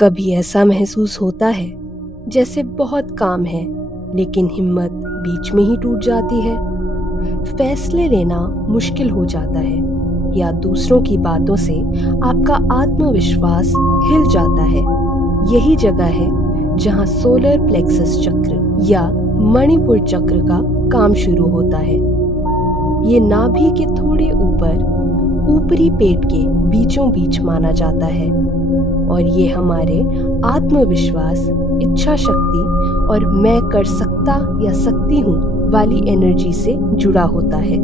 कभी ऐसा महसूस होता है जैसे बहुत काम है, लेकिन हिम्मत बीच में ही टूट जाती है। फैसले लेना मुश्किल हो जाता है या दूसरों की बातों से आपका आत्मविश्वास हिल जाता है। यही जगह है जहां सोलर प्लेक्सस चक्र या मणिपुर चक्र का काम शुरू होता है। ये नाभि के थोड़े ऊपर ऊपरी पेट के बीचों बीच माना जाता है और ये हमारे आत्मविश्वास, इच्छा शक्ति और मैं कर सकता या सकती हूँ वाली एनर्जी से जुड़ा होता है।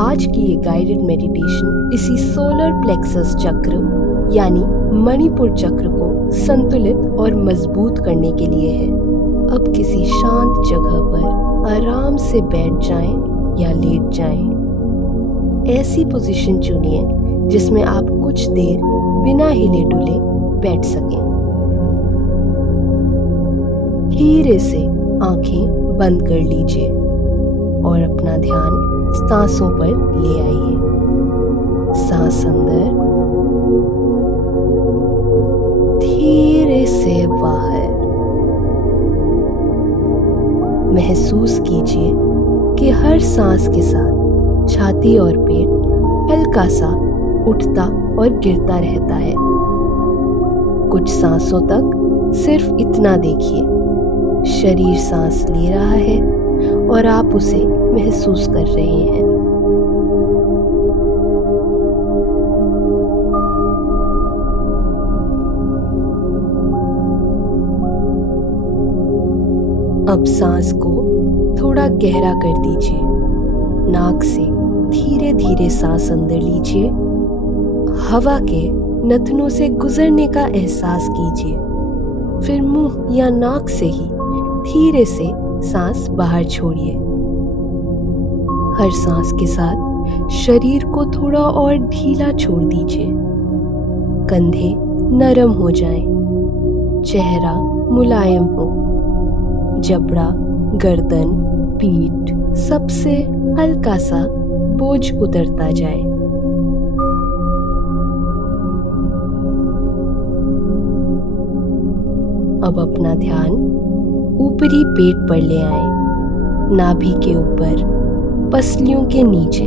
आज की ये गाइडेड मेडिटेशन इसी सोलर प्लेक्सस चक्र यानी मणिपुर चक्र को संतुलित और मजबूत करने के लिए है। अब किसी शांत जगह पर आराम से बैठ जाएं या लेट जाएं। ऐसी पोजीशन चुनिए जिसमें आप कुछ देर बिना हिले डुले बैठ सकें। धीरे से आंखें बंद कर लीजिए और अपना ध्यान सांसों पर ले आइए। सांस अंदर, धीरे से बाहर। महसूस कीजिए कि हर सांस के साथ छाती और पेट हल्का सा उठता और गिरता रहता है। कुछ सांसों तक सिर्फ इतना देखिए, शरीर सांस ले रहा है और आप उसे महसूस कर रहे हैं। अब सांस को थोड़ा गहरा कर दीजिए। नाक से धीरे धीरे सांस अंदर लीजिए। हवा के नथनों से गुजरने का एहसास कीजिए। फिर मुंह या नाक से ही धीरे से सांस बाहर छोड़िए। हर सांस के साथ शरीर को थोड़ा और ढीला छोड़ दीजिए। कंधे नरम हो जाएं, चेहरा मुलायम हो, जबड़ा, गर्दन, पीठ सबसे हल्का सा बोझ उतरता जाए। अब अपना ध्यान ऊपरी पेट पर ले आए, नाभि के ऊपर, पसलियों के नीचे।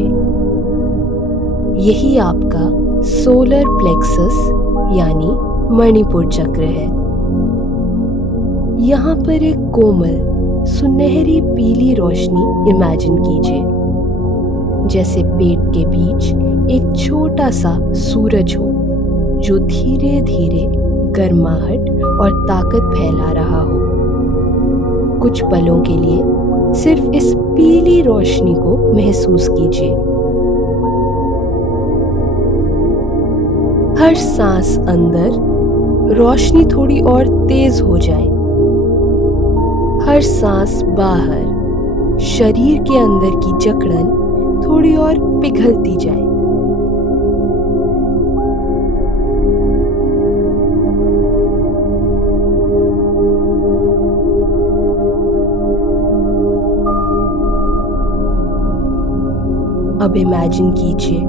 यही आपका सोलर प्लेक्सस यानी मणिपुर चक्र है। यहाँ पर एक कोमल सुनहरी पीली रोशनी इमेजिन कीजिए, जैसे पेट के बीच एक छोटा सा सूरज हो जो धीरे धीरे गर्माहट और ताकत फैला रहा हो। कुछ पलों के लिए सिर्फ इस पीली रोशनी को महसूस कीजिए। हर सांस अंदर रोशनी थोड़ी और तेज हो जाए, हर सांस बाहर शरीर के अंदर की जकड़न थोड़ी और पिघलती जाए। अब इमेजिन कीजिए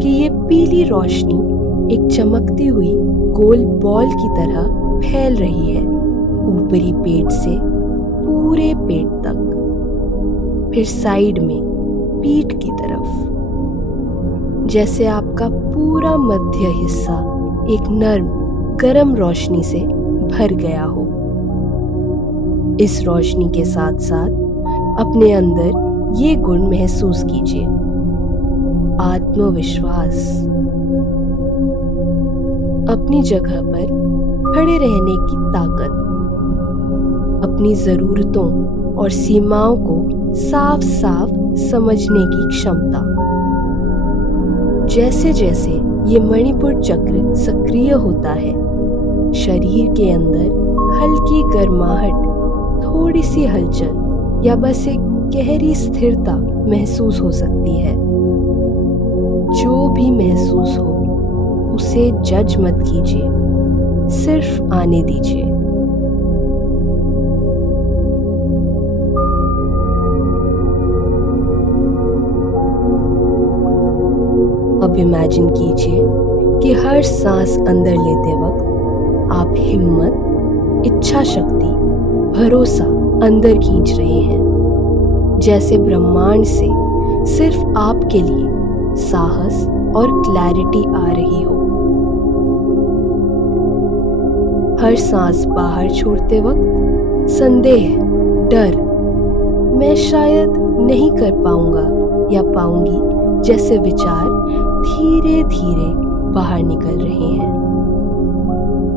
कि ये पीली रोशनी एक चमकती हुई गोल बॉल की तरह फैल रही है, ऊपरी पेट से पूरे पेट तक, फिर साइड में पीठ की तरफ, जैसे आपका पूरा मध्य हिस्सा एक नर्म गरम रोशनी से भर गया हो। इस रोशनी के साथ साथ अपने अंदर ये गुण महसूस कीजिए: आत्मविश्वास, अपनी जगह पर खड़े रहने की ताकत, अपनी जरूरतों और सीमाओं को साफ साफ समझने की क्षमता। जैसे जैसे ये मणिपुर चक्र सक्रिय होता है, शरीर के अंदर हल्की गर्माहट, थोड़ी सी हलचल या बस एक गहरी स्थिरता महसूस हो सकती है। जो भी महसूस हो उसे जज मत कीजिए, सिर्फ आने दीजिए। अब इमेजिन कीजिए कि हर सांस अंदर लेते वक्त आप हिम्मत, इच्छा शक्ति, भरोसा अंदर खींच रहे हैं, जैसे ब्रह्मांड से सिर्फ आपके लिए साहस और क्लैरिटी आ रही हो। हर सांस बाहर छोड़ते वक्त संदेह, डर, मैं शायद नहीं कर पाऊंगा या पाऊंगी जैसे विचार धीरे धीरे बाहर निकल रहे हैं।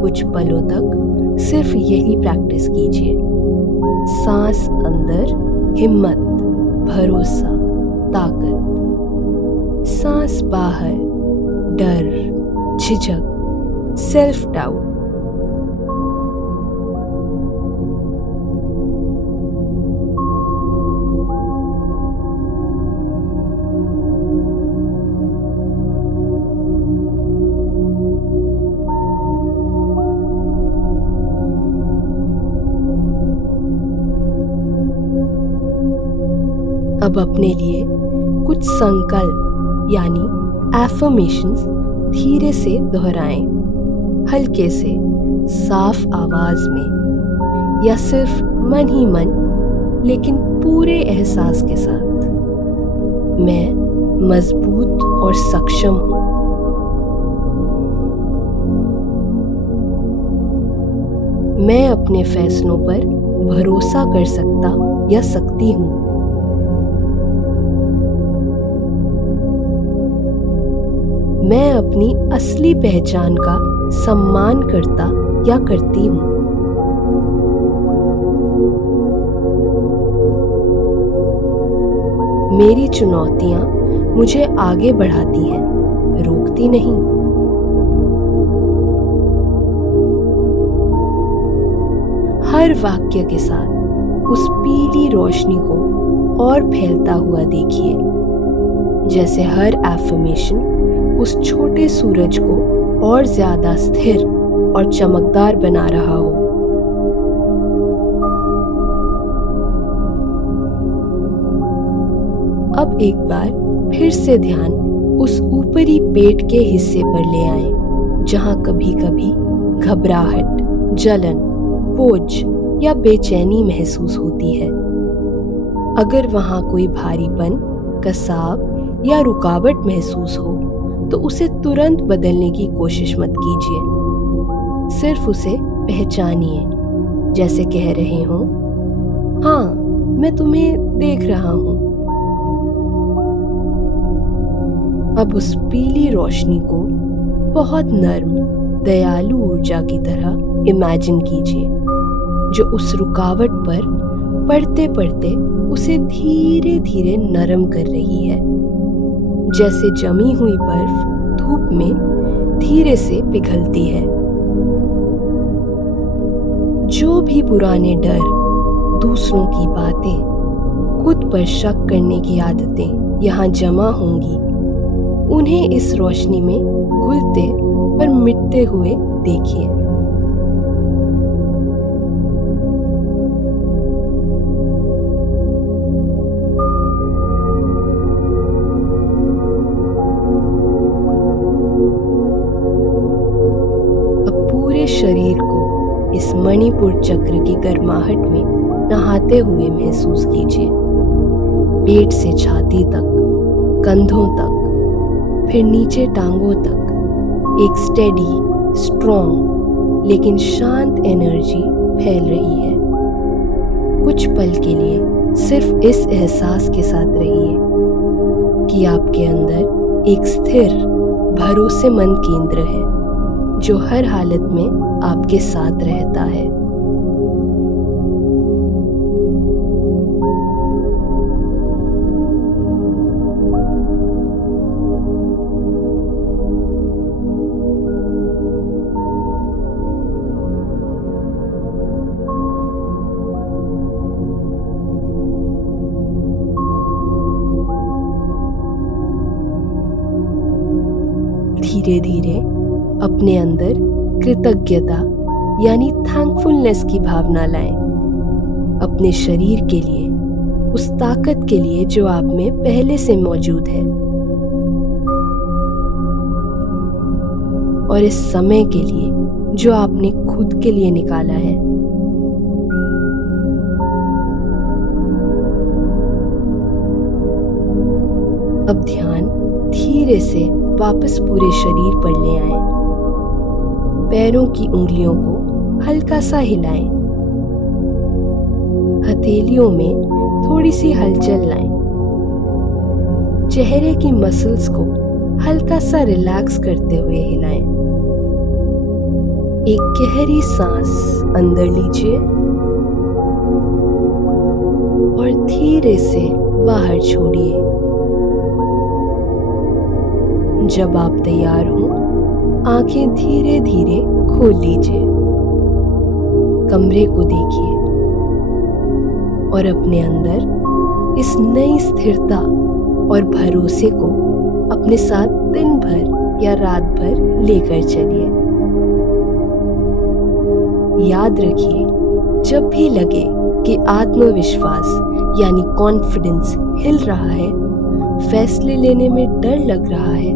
कुछ पलों तक सिर्फ यही प्रैक्टिस कीजिए। सांस अंदर, हिम्मत, भरोसा, ताकत। सांस बाहर, डर, झिझक, सेल्फ डाउट। अब अपने लिए कुछ संकल्प यानी एफर्मेशंस धीरे से दोहराएं, हल्के से, साफ आवाज में या सिर्फ मन ही मन, लेकिन पूरे एहसास के साथ। मैं मजबूत और सक्षम हूं। मैं अपने फैसलों पर भरोसा कर सकता या सकती हूं। मैं अपनी असली पहचान का सम्मान करता या करती हूं। मेरी चुनौतियां मुझे आगे बढ़ाती हैं, रोकती नहीं। हर वाक्य के साथ उस पीली रोशनी को और फैलता हुआ देखिए, जैसे हर एफर्मेशन उस छोटे सूरज को और ज्यादा स्थिर और चमकदार बना रहा हो। अब एक बार फिर से ध्यान उस ऊपरी पेट के हिस्से पर ले आएं, जहां कभी कभी घबराहट, जलन, बोझ या बेचैनी महसूस होती है। अगर वहां कोई भारीपन, कसाव या रुकावट महसूस हो तो उसे तुरंत बदलने की कोशिश मत कीजिए। सिर्फ उसे पहचानिए, जैसे कह रहे हो, हाँ, मैं तुम्हें देख रहा हूं। अब उस पीली रोशनी को बहुत नर्म, दयालु ऊर्जा की तरह इमेजिन कीजिए, जो उस रुकावट पर पड़ते पड़ते उसे धीरे धीरे नरम कर रही है, जैसे जमी हुई बर्फ धूप में धीरे से पिघलती है। जो भी पुराने डर, दूसरों की बातें, खुद पर शक करने की आदतें यहाँ जमा होंगी, उन्हें इस रोशनी में घुलते और मिटते हुए देखिए। शरीर को इस मणिपुर चक्र की गर्माहट में नहाते हुए महसूस कीजिए। पेट से छाती तक, कंधों तक, फिर नीचे टांगों तक एक स्टेडी, स्ट्रॉन्ग लेकिन शांत एनर्जी फैल रही है। कुछ पल के लिए सिर्फ इस एहसास के साथ रहिए कि आपके अंदर एक स्थिर, भरोसेमंद केंद्र है जो हर हालत में आपके साथ रहता है। धीरे धीरे अपने अंदर कृतज्ञता यानी थैंकफुलनेस की भावना लाएं, अपने शरीर के लिए, उस ताकत के लिए जो आप में पहले से मौजूद है, और इस समय के लिए जो आपने खुद के लिए निकाला है। अब ध्यान धीरे से वापस पूरे शरीर पर ले आएं। पैरों की उंगलियों को हल्का सा हिलाएं। हथेलियों में थोड़ी सी हलचल लाएं। चेहरे की मसल्स को हल्का सा रिलैक्स करते हुए हिलाएं। एक गहरी सांस अंदर लीजिए और धीरे से बाहर छोड़िए। जब आप तैयार हो, आंखें धीरे धीरे खोल लीजिए। कमरे को देखिए और अपने अंदर इस नई स्थिरता और भरोसे को अपने साथ दिन भर या रात भर लेकर चलिए। याद रखिए, जब भी लगे कि आत्मविश्वास यानी कॉन्फिडेंस हिल रहा है, फैसले लेने में डर लग रहा है,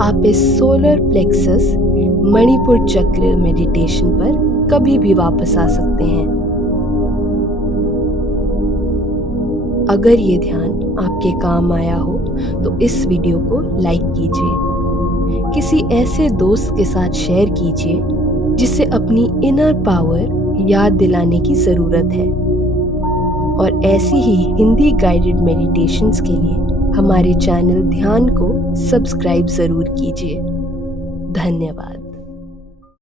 आप इस सोलर प्लेक्सस मणिपुर चक्र मेडिटेशन पर कभी भी वापस आ सकते हैं। अगर ये ध्यान आपके काम आया हो तो इस वीडियो को लाइक कीजिए, किसी ऐसे दोस्त के साथ शेयर कीजिए जिसे अपनी इनर पावर याद दिलाने की ज़रूरत है। और ऐसी ही हिंदी गाइडेड मेडिटेशंस के लिए हमारे चैनल ध्यान को सब्सक्राइब ज़रूर कीजिए। धन्यवाद।